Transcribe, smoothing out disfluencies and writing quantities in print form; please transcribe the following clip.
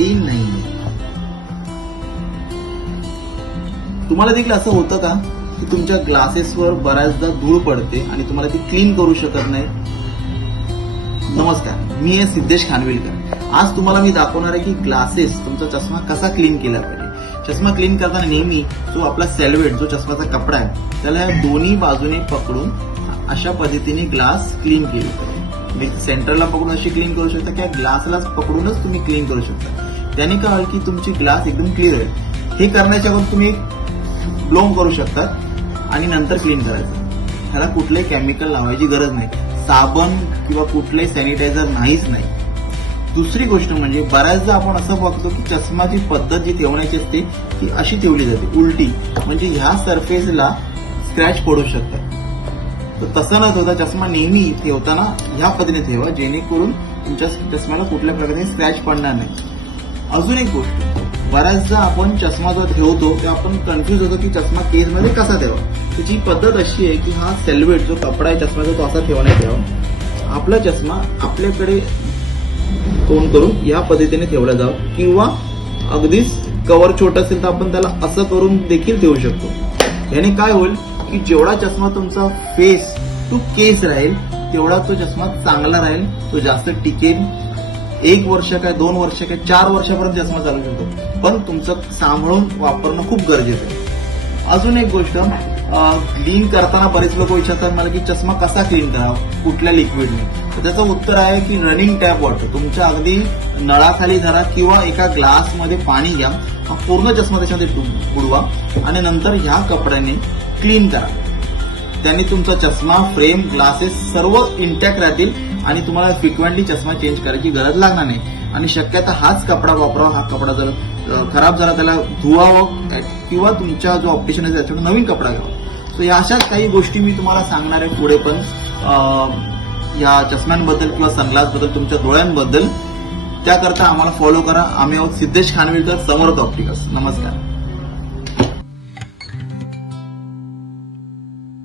Clean नाहीये. तुम्हाला देखील असं होतं का की तुमच्या ग्लासेसवर बऱ्याचदा धूळ पडते आणि तुम्हाला ती क्लीन करू शकत नाही? नमस्कार, मी आहे सिद्धेश खानविलकर. आज तुम्हाला मी दाखवणार आहे की ग्लासेस, तुमचा चष्मा कसा क्लीन केला पाहिजे. चष्मा क्लीन करताना नेहमी जो आपला सेल्वेट, जो चष्माचा कपडा आहे, त्याला दोन्ही बाजूने पकडून अशा पद्धतीने ग्लास क्लीन केली पाहिजे. सेंटरला पकडून अशी क्लीन करू शकता किंवा ग्लासलाच पकडूनच तुम्ही क्लीन करू शकता. त्याने काय होईल की तुमची ग्लास एकदम क्लिअर होईल. हे करण्याच्या अगोदर तुम्ही ब्लोम करू शकता आणि नंतर क्लीन करायचं. ह्याला कुठलंही केमिकल लावायची गरज नाही, साबण किंवा कुठलंही सॅनिटायझर नाहीच नाही. दुसरी गोष्ट म्हणजे बऱ्याचदा आपण असं बघतो की चष्माची पद्धत जी ठेवण्याची असते ती अशी ठेवली जाते, उलटी, म्हणजे ह्या सरफेसला स्क्रॅच पडू शकतात. तर तसं न होता चष्मा नेहमी ठेवताना ह्या पद्धतीने ठेवा, जेणेकरून तुमच्या चष्म्याला कुठल्या प्रकारे स्क्रॅच पडणार नाही. अजून एक गोष्ट, बऱ्याचदा आपण चष्मा जो ठेवतो ते आपण कन्फ्युज होतो की चष्मा केसमध्ये कसा ठेवा. त्याची पद्धत अशी आहे की हा सेल्वेट जो कपडा आहे चष्म्याचा तो असा ठेवण्यात यावा. आपला चष्मा आपल्याकडे तोंड करून या पद्धतीने ठेवला जावा, किंवा अगदीच कव्हर छोटं असेल तर आपण त्याला असं करून देखील ठेवू शकतो. याने काय होईल की जेवढा चष्मा तुमचा फेस टू केस राहील तेवढा तो चष्मा चांगला राहील, तो जास्त टिकेल. 1 वर्ष काय, 2 वर्ष काय, 4 वर्षापर्यंत चष्मा चालू शकतो, पण तुमचं सांभाळून वापरणं खूप गरजेचं आहे. अजून एक गोष्ट, क्लीन करताना बरेच लोक विचारतात मला की चष्मा कसा क्लीन करावा, कुठल्या लिक्विडने. तर त्याचं उत्तर आहे की रनिंग टॅप वॉटर तुमच्या अगदी नळाखाली धरा किंवा एका ग्लासमध्ये पाणी घ्या, पूर्ण चष्मा त्याच्यामध्ये बुडवा आणि नंतर ह्या कपड्याने क्लीन करा. त्याने तुमचा चष्मा, फ्रेम, ग्लासेस सर्व इंटॅक्ट राहतील आणि तुम्हाला फ्रिक्वेंटली चष्मा चेंज करायची गरज लागणार नाही. आणि शक्यता हाच कपडा वापरावा. हा कपडा जर खराब झाला त्याला धुवावं किंवा तुमच्या जो ऑप्टिशियन आहे त्याच्याकडून नवीन कपडा घ्यावा. सो या अशाच काही गोष्टी मी तुम्हाला सांगणार आहे पुढे पण, या चष्म्यांबद्दल किंवा सनग्लासबद्दल, तुमच्या डोळ्यांबद्दल. त्याकरता आम्हाला फॉलो करा. आम्ही आहोत सिद्धेश खानविलकर, समर्थ ऑप्टिकल्स. नमस्कार.